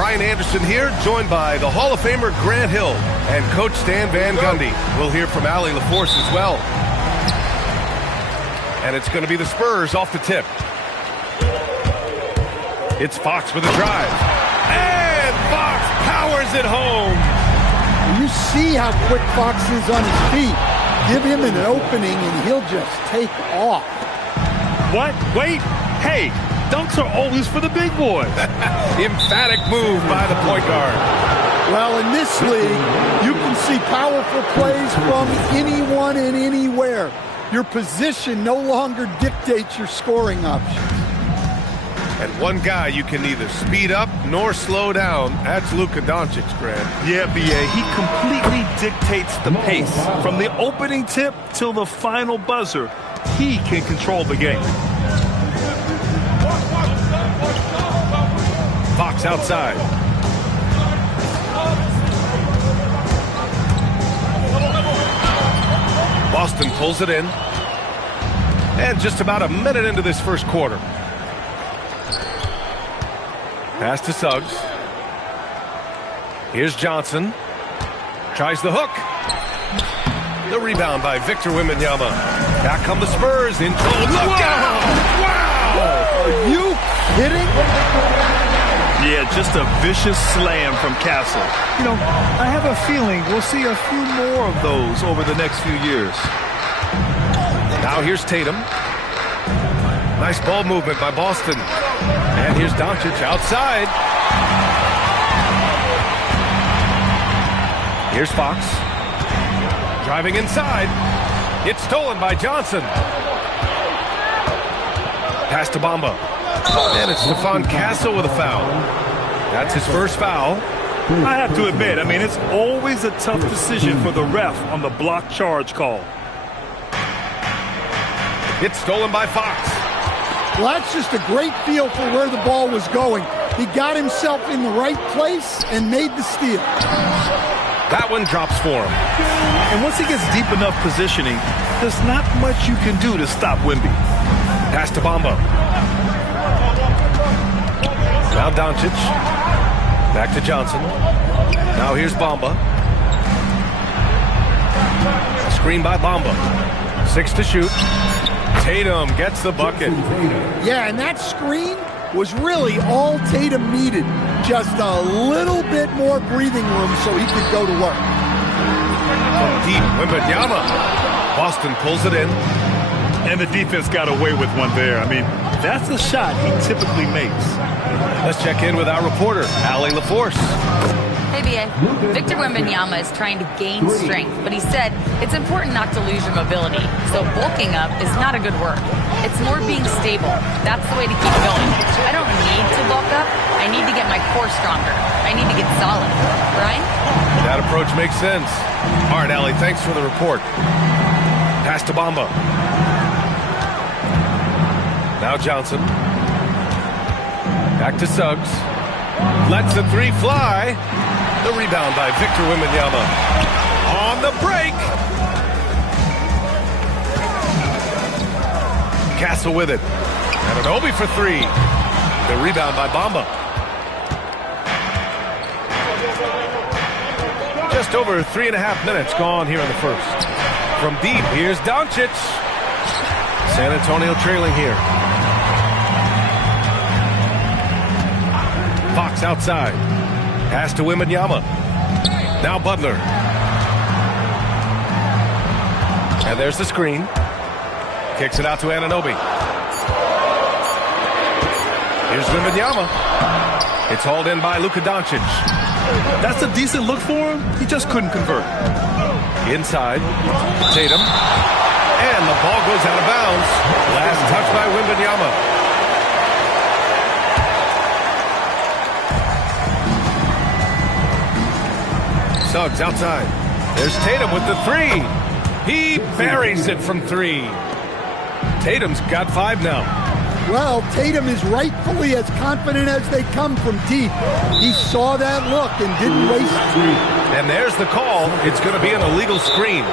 Brian Anderson here, joined by the Hall of Famer Grant Hill and Coach Stan Van Gundy. We'll hear from Allie LaForce as well. And it's going to be the Spurs off the tip. It's Fox with a drive. And Fox powers it home. You see how quick Fox is on his feet. Give him an opening and he'll just take off. What? Wait. Hey, dunks are always for the big boys. Emphatic move by the point guard. Well, in this league, you can see powerful plays from anyone and anywhere. Your position no longer dictates your scoring options. And one guy you can neither speed up nor slow down. That's Luka Doncic, Grant. Yeah, B.A. He completely dictates the pace. From the opening tip till the final buzzer, he can control the game. Fox outside. Boston pulls it in. And just about a minute into this first quarter. Pass to Suggs. Here's Johnson. Tries the hook. The rebound by Victor Wembanyama. Back come the Spurs in trouble. Look out! Wow! Are you kidding? Yeah, just a vicious slam from Castle. You know, I have a feeling we'll see a few more of those over the next few years. Now here's Tatum. Nice ball movement by Boston. And here's Doncic outside. Here's Fox. Driving inside. It's stolen by Johnson. Pass to Bamba. And it's Stephon Castle with a foul. That's his first foul. I have to admit, I mean, it's always a tough decision for the ref on the block charge call. It's stolen by Fox. Well, that's just a great feel for where the ball was going. He got himself in the right place and made the steal. That one drops for him. And once he gets deep enough positioning, there's not much you can do to stop Wemby. Pass to Bamba. Now Doncic. Back to Johnson. Now here's Bamba. Screen by Bamba. 6 to shoot. Tatum gets the bucket. Yeah, and that screen was really all Tatum needed. Just a little bit more breathing room so he could go to work. From deep, Wembanyama. Boston pulls it in. And the defense got away with one there. I mean, that's a shot he typically makes. Let's check in with our reporter, Allie LaForce. Hey, B.A. Victor Wembanyama is trying to gain strength, but he said it's important not to lose your mobility. So bulking up is not a good word. It's more being stable. That's the way to keep going. I don't need to bulk up. I need to get my core stronger. I need to get solid. Brian? That approach makes sense. All right, Allie, thanks for the report. Pass to Bamba. Now Johnson. Back to Suggs. Lets the three fly. The rebound by Victor Wembanyama. On the break. Castle with it. Anunoby for three. The rebound by Bamba. Just over 3.5 minutes gone here in the first. From deep, here's Doncic. San Antonio trailing here. Fox outside. Pass to Wembanyama. Now Butler. And there's the screen. Kicks it out to Anunoby. Here's Wembanyama. It's hauled in by Luka Doncic. That's a decent look for him. He just couldn't convert. Inside. Tatum. And the ball goes out of bounds. Last touch by Wembanyama. Suggs outside. There's Tatum with the three. He buries it from three. Tatum's got 5 now. Well, Tatum is rightfully as confident as they come from deep. He saw that look and didn't waste it. And there's the call. It's going to be an illegal screen.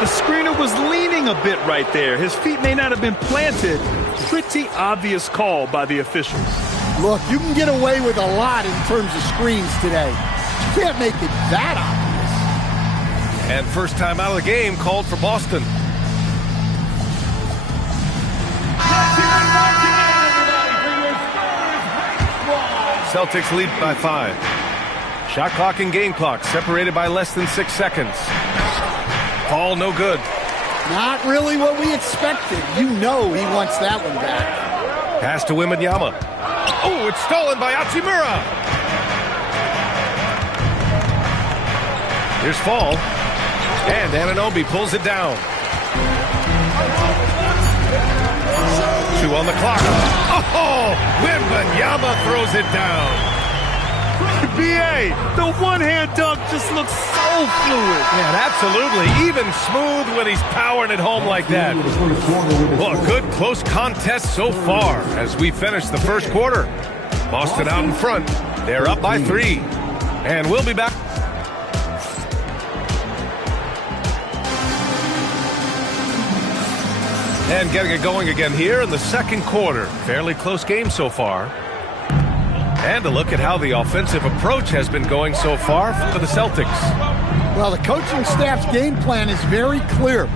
The screener was leaning a bit right there. His feet may not have been planted. Pretty obvious call by the officials. Look, you can get away with a lot in terms of screens today. You can't make it that obvious. And first time out of the game called for Boston. Celtics lead by 5. Shot clock and game clock separated by less than 6 seconds. Ball no good. Not really what we expected. You know he wants that one back. Pass to Wembanyama. Oh, it's stolen by Hachimura. Here's Fall. And Anunoby pulls it down. 2 on the clock. Oh, Wembanyama throws it down. B.A., the one-hand dunk just looks so fluid. Yeah, absolutely. Even smooth when he's powering it home like that. Well, a good close contest so far as we finish the first quarter. Boston out in front. They're up by 3. And we'll be back. And getting it going again here in the second quarter. Fairly close game so far. And a look at how the offensive approach has been going so far for the Celtics. Well, the coaching staff's game plan is very clear.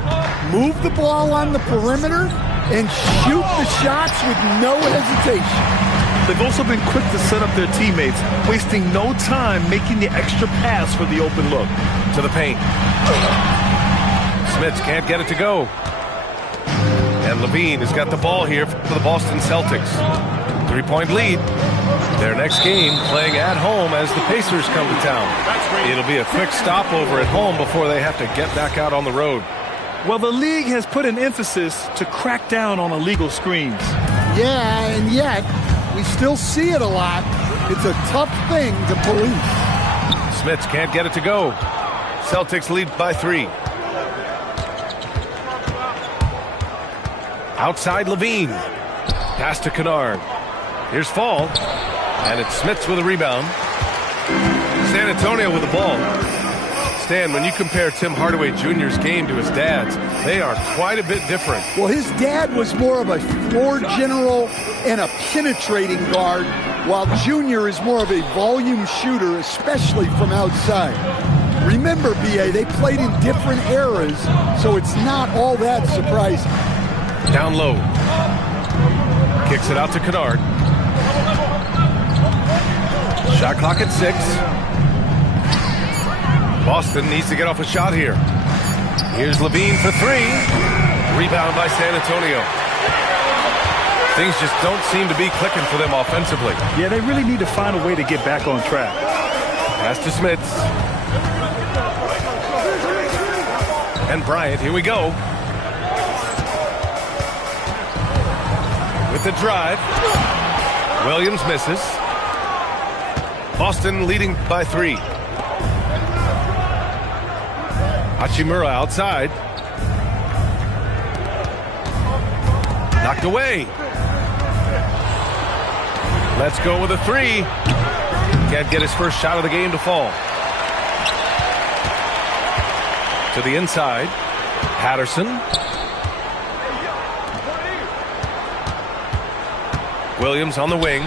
Move the ball on the perimeter and shoot the shots with no hesitation. They've also been quick to set up their teammates, wasting no time making the extra pass for the open look. To the paint. Smits can't get it to go. And Levine has got the ball here for the Boston Celtics. 3-point lead. Their next game playing at home as the Pacers come to town. It'll be a quick stopover at home before they have to get back out on the road. Well, the league has put an emphasis to crack down on illegal screens. Yeah, and yet we still see it a lot. It's a tough thing to police. Smits can't get it to go. Celtics lead by 3. Outside Levine. Pass to Kennard. Here's Fall. And it's Smits with a rebound. San Antonio with the ball. Stan, when you compare Tim Hardaway Jr.'s game to his dad's, they are quite a bit different. Well, his dad was more of a floor general and a penetrating guard, while Jr. is more of a volume shooter, especially from outside. Remember, B.A., they played in different eras, so it's not all that surprising. Down low. Kicks it out to Kennard. Shot clock at 6. Boston needs to get off a shot here. Here's Levine for 3. Rebound by San Antonio. Things just don't seem to be clicking for them offensively. Yeah, they really need to find a way to get back on track. Pass to Smits. And Bryant, here we go. With the drive. Williams misses. Boston leading by 3. Hachimura outside. Knocked away. Let's go with a 3. Can't get his first shot of the game to fall. To the inside. Patterson. Williams on the wing.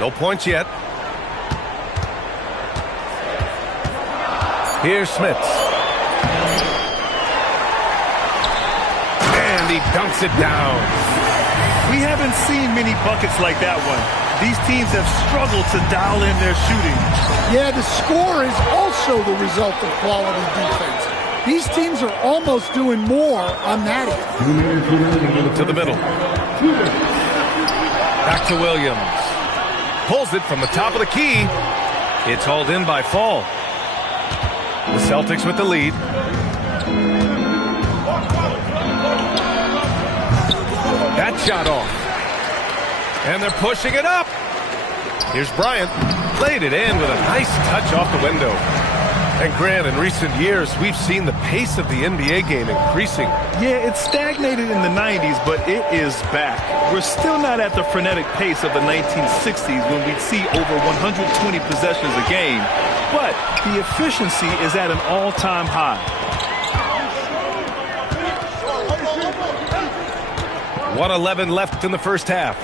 No points yet. Here's Smits. And he dunks it down. We haven't seen many buckets like that one. These teams have struggled to dial in their shooting. Yeah, the score is also the result of quality defense. These teams are almost doing more on that end. To the middle. Back to Williams. Pulls it from the top of the key. It's hauled in by Fall. The Celtics with the lead. That shot off. And they're pushing it up. Here's Bryant. Played it in with a nice touch off the window. And Grant, in recent years, we've seen the pace of the NBA game increasing. Yeah, it stagnated in the 90s, but it is back. We're still not at the frenetic pace of the 1960s when we'd see over 120 possessions a game. But the efficiency is at an all-time high. 1:11 left in the first half.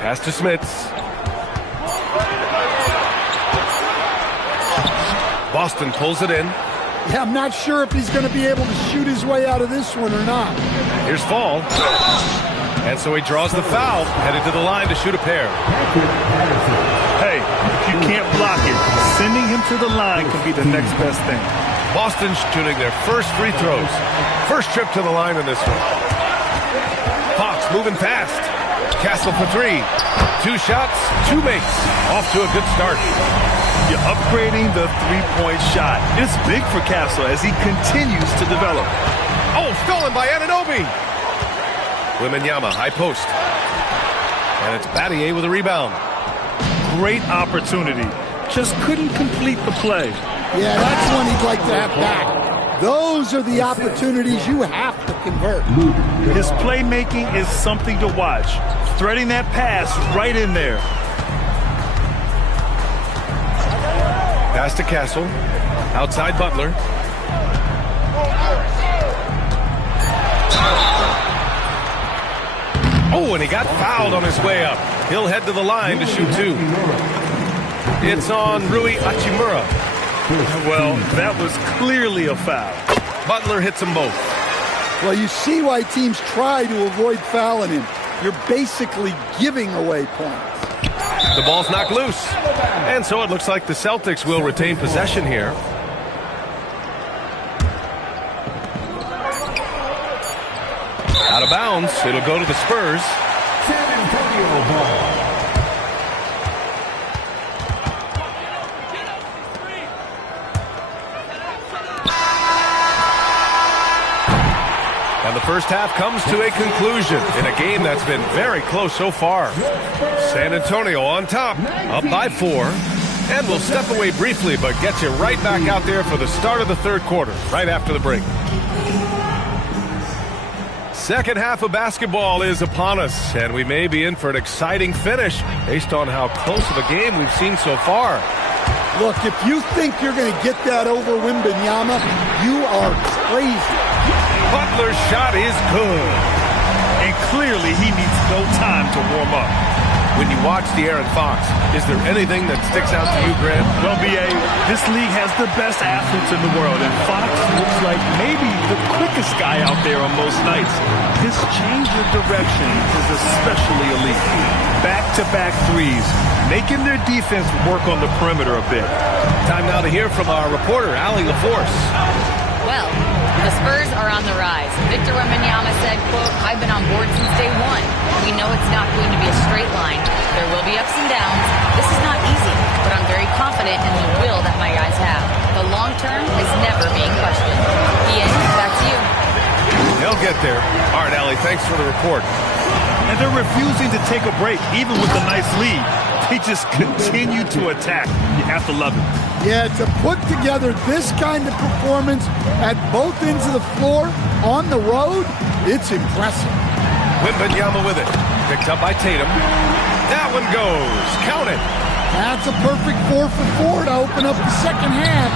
Pass to Smits. Boston pulls it in. Yeah, I'm not sure if he's going to be able to shoot his way out of this one or not. Here's Fall. And so he draws the foul, headed to the line to shoot a pair. Hey, if you can't block it, sending him to the line can be the next best thing. Boston shooting their first free throws. First trip to the line in this one. Fox moving fast. Castle for three. 2 shots, 2 makes. Off to a good start. You're upgrading the three-point shot. It's big for Castle as he continues to develop. Oh, stolen by Anunoby. Wembanyama, high post. And it's Battier with a rebound. Great opportunity. Just couldn't complete the play. Yeah, that's one he'd like to have back. Those are the opportunities you have to convert. His playmaking is something to watch. Threading that pass right in there. Pass to Castle. Outside Butler. Oh, and he got fouled on his way up. He'll head to the line to shoot 2. It's on Rui Hachimura. Well, that was clearly a foul. Butler hits them both. Well, you see why teams try to avoid fouling him. You're basically giving away points. The ball's knocked loose. And so it looks like the Celtics will retain possession here. Out of bounds. It'll go to the Spurs. San Antonio ball. And the first half comes to a conclusion in a game that's been very close so far. San Antonio on top, up by 4. And we'll step away briefly, but get you right back out there for the start of the third quarter, right after the break. Second half of basketball is upon us, and we may be in for an exciting finish based on how close of a game we've seen so far. Look, if you think you're going to get that over Wembanyama, you are crazy. Butler's shot is good. And clearly he needs no time to warm up. When you watch De'Aaron Fox, is there anything that sticks out to you, Grant? Well, B.A., this league has the best athletes in the world, and Fox looks like maybe the quickest guy out there on most nights. His change of direction is especially elite. Back-to-back threes, making their defense work on the perimeter a bit. Time now to hear from our reporter, Allie LaForce. Well, the Spurs are on the rise. Victor Wembanyama said, quote, "I've been on board since day one. We know it's not going to be a straight line. There will be ups and downs. This is not easy, but I'm very confident in the will that my guys have. The long term is never being questioned." Ian, back to you. They'll get there. All right, Allie, thanks for the report. And they're refusing to take a break, even with a nice lead. They just continue to attack. You have to love it. Yeah, to put together this kind of performance at both ends of the floor on the road, it's impressive. Wembanyama with it. Picked up by Tatum. That one goes. Count it. That's a perfect 4 for 4 to open up the second half.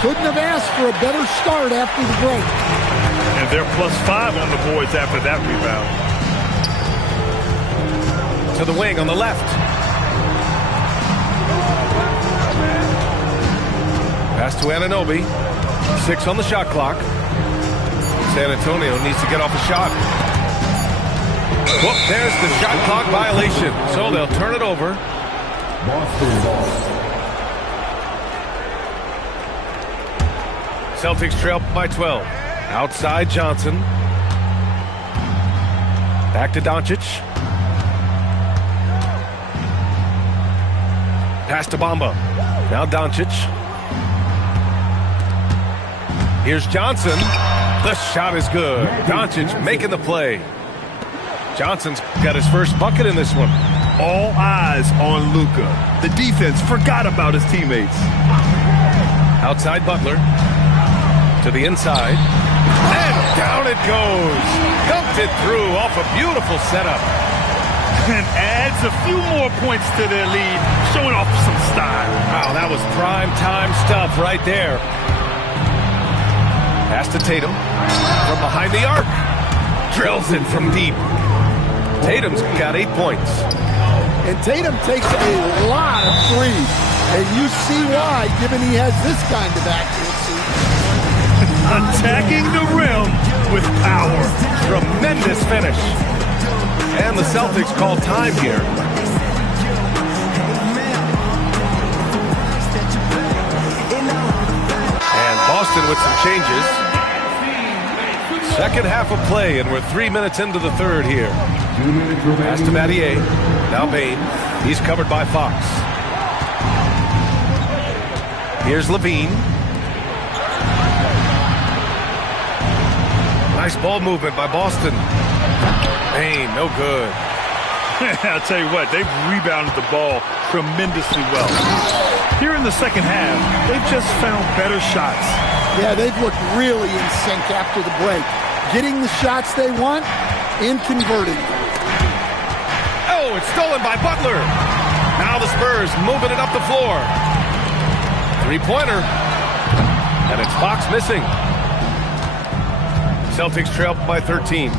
Couldn't have asked for a better start after the break. And they're +5 on the boards after that rebound. To the wing on the left. Pass to Anunoby. 6 on the shot clock. San Antonio needs to get off a shot. Whoop, there's the shot clock violation. So they'll turn it over. Boston ball. Celtics trail by 12. Outside Johnson. Back to Doncic. Pass to Bamba. Now Doncic. Here's Johnson. The shot is good. Doncic making the play. Johnson's got his first bucket in this one. All eyes on Luka. The defense forgot about his teammates. Outside Butler. To the inside. And down it goes. Dumped it through off a beautiful setup. And adds a few more points to their lead, showing off some style. Wow, that was prime time stuff right there. Pass to Tatum. From behind the arc. Drills it from deep. Tatum's got 8 points. And Tatum takes a lot of threes. And you see why, given he has this kind of accuracy. Attacking the rim with power. Tremendous finish. And the Celtics call time here. And Boston with some changes. Second half of play, and we're 3 minutes into the third here. Pass to Mathieu. Now Bain. He's covered by Fox. Here's Levine. Nice ball movement by Boston. Bain, no good. I'll tell you what, they've rebounded the ball tremendously well. Here in the second half, they've just found better shots. Yeah, they've looked really in sync after the break. Getting the shots they want and converting. Oh, it's stolen by Butler. Now the Spurs moving it up the floor. Three-pointer. And it's Fox missing. Celtics trail by 13.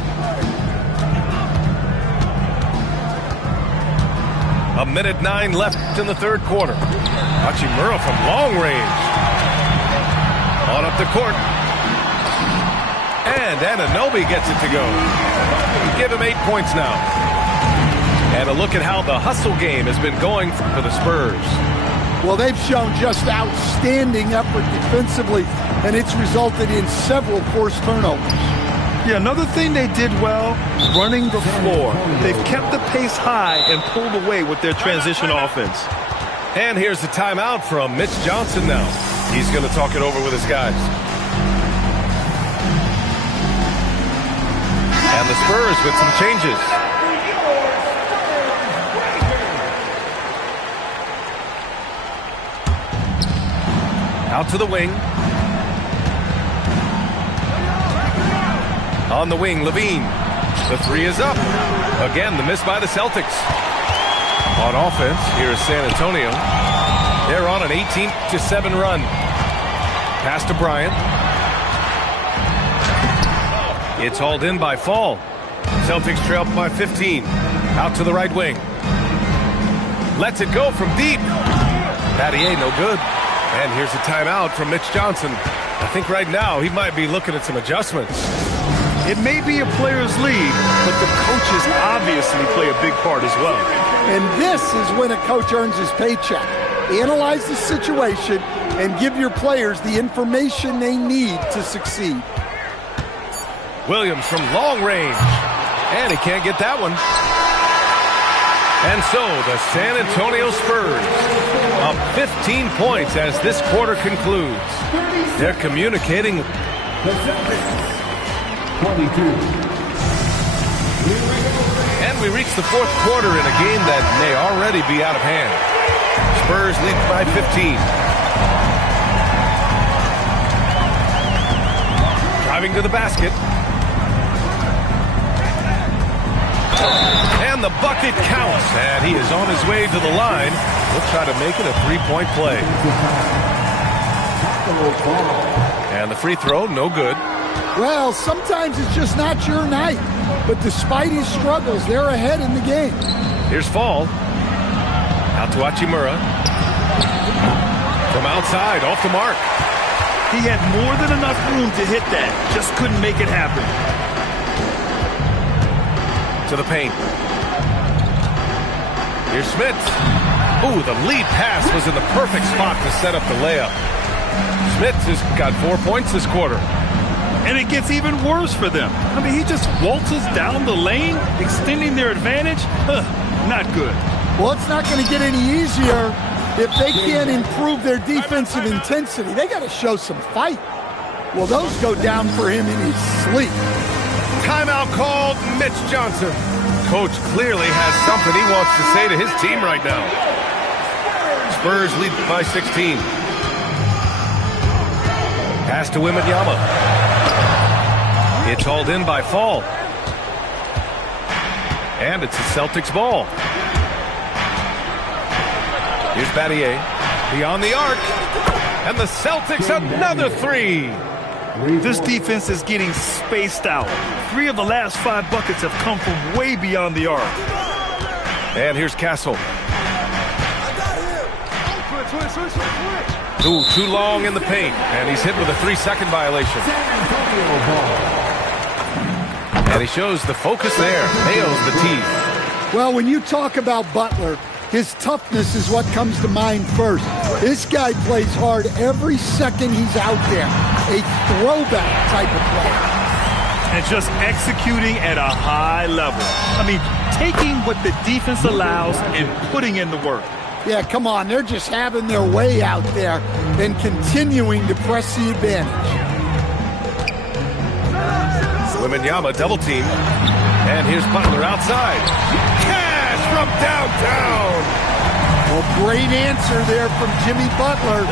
A minute 9 left in the third quarter. Hachimura from long range. On up the court. And Anunoby gets it to go. Give him 8 points now. And a look at how the hustle game has been going for the Spurs. Well, they've shown just outstanding effort defensively, and it's resulted in several forced turnovers. Yeah, another thing they did well, running the floor. They've kept the pace high and pulled away with their transition offense. And here's the timeout from Mitch Johnson now. He's going to talk it over with his guys. And the Spurs with some changes. Out to the wing. On the wing, Levine. The three is up. Again, the miss by the Celtics. On offense, here is San Antonio. They're on an 18-7 run. Pass to Bryant. It's hauled in by Fall. Celtics trail by 15. Out to the right wing. Lets it go from deep. Mathieu, no good. And here's a timeout from Mitch Johnson. I think right now he might be looking at some adjustments. It may be a player's lead, but the coaches obviously play a big part as well. And this is when a coach earns his paycheck. Analyze the situation and give your players the information they need to succeed. Williams from long range. And he can't get that one. And so the San Antonio Spurs up 15 points as this quarter concludes. They're communicating. The Celtics, 22. And we reach the fourth quarter in a game that may already be out of hand. Spurs lead by 15. Driving to the basket. And the bucket counts. And he is on his way to the line. He'll try to make it a three-point play. And the free throw, no good. Well, sometimes it's just not your night. But despite his struggles, they're ahead in the game. Here's Fall. Out to Hachimura. From outside, off the mark. He had more than enough room to hit that. Just couldn't make it happen. To the paint. Here's Smith. Ooh, the lead pass was in the perfect spot to set up the layup. Smith has got 4 points this quarter. And it gets even worse for them. I mean, he just waltzes down the lane, extending their advantage. Not good. Well, it's not going to get any easier if they can't improve their defensive intensity. They got to show some fight. Well, those go down for him in his sleep. Timeout called. Mitch Johnson. Coach clearly has something he wants to say to his team right now. Spurs lead by 16. Pass to Wembanyama. It's hauled in by Fall. And it's the Celtics ball. Here's Battier. Beyond the arc. And the Celtics another three. This defense is getting spaced out. 3 of the last 5 buckets have come from way beyond the arc. And here's Castle. Ooh, too long in the paint. And he's hit with a 3-second violation. And he shows the focus there. Nails the teeth. Well, when you talk about Butler, his toughness is what comes to mind first. This guy plays hard every second he's out there. A throwback type of player. And just executing at a high level. I mean, taking what the defense allows and putting in the work. Yeah, come on. They're just having their way out there and continuing to press the advantage. Wembanyama double team. And here's Butler outside. Cash from downtown. Well, great answer there from Jimmy Butler.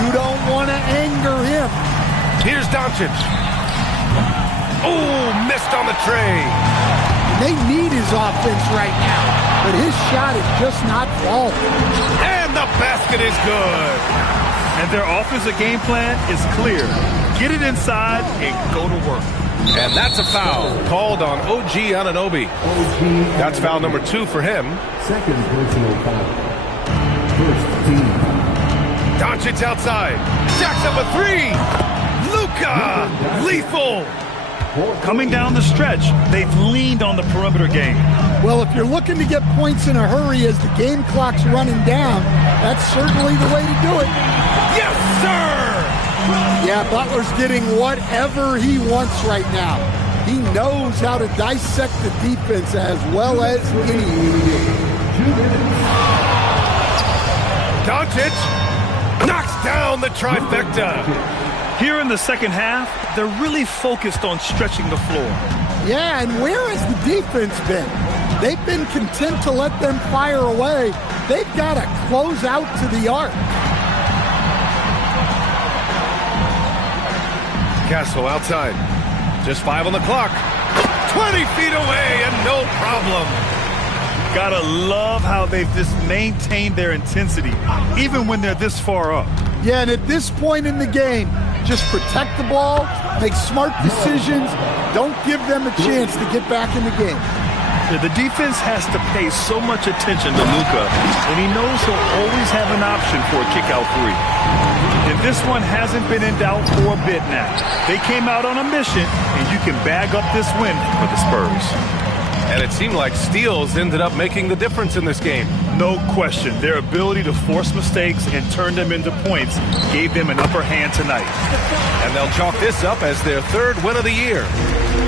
You don't want to anger him. Here's Doncic. Oh, missed on the tray. They need his offense right now, but his shot is just not falling. And the basket is good. And their offensive game plan is clear. Get it inside and go to work. And that's a foul called on OG Anunoby. That's foul number 2 for him. Second personal foul. First team. Doncic outside. Jacks up a 3. Luka, lethal. Coming down the stretch, they've leaned on the perimeter game. Well, if you're looking to get points in a hurry as the game clock's running down, that's certainly the way to do it. Yes, sir! Yeah, Butler's getting whatever he wants right now. He knows how to dissect the defense as well as any. Doncic knocks down the trifecta. Here in the second half, they're really focused on stretching the floor. Yeah, and where has the defense been? They've been content to let them fire away. They've got to close out to the arc. Castle outside. Just 5 on the clock. 20 feet away and no problem. Gotta love how they've just maintained their intensity, even when they're this far up. Yeah, and at this point in the game, just protect the ball, make smart decisions, don't give them a chance to get back in the game. The defense has to pay so much attention to Luka, and he knows he'll always have an option for a kick-out 3. And this one hasn't been in doubt for a bit now. They came out on a mission, and you can bag up this win for the Spurs. And it seemed like steals ended up making the difference in this game. No question. Their ability to force mistakes and turn them into points gave them an upper hand tonight. And they'll chalk this up as their 3rd win of the year.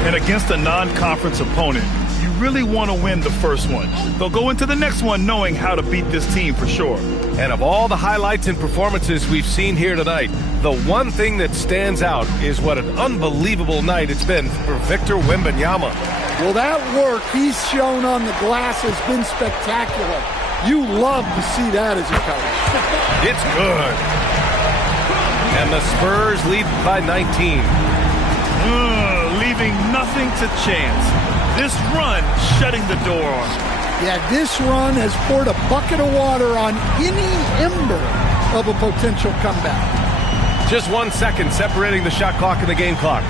And against a non-conference opponent, you really want to win the first one. They'll go into the next one knowing how to beat this team for sure. And of all the highlights and performances we've seen here tonight, the one thing that stands out is what an unbelievable night it's been for Victor Wembanyama. Well, that work he's shown on the glass has been spectacular. You love to see that as a coach. It's good. And the Spurs lead by 19. Leaving nothing to chance. This run shutting the door on them. Yeah, this run has poured a bucket of water on any ember of a potential comeback. Just 1 second separating the shot clock and the game clock.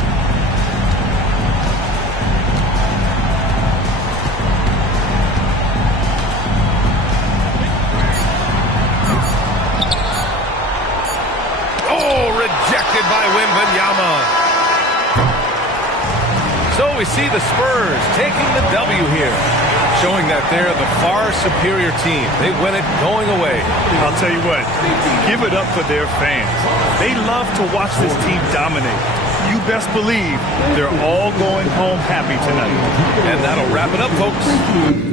Rejected by Wembanyama. So we see the Spurs taking the W here, showing that they're the far superior team. They win it going away. I'll tell you what, give it up for their fans. They love to watch this team dominate. You best believe they're all going home happy tonight. And that'll wrap it up, folks.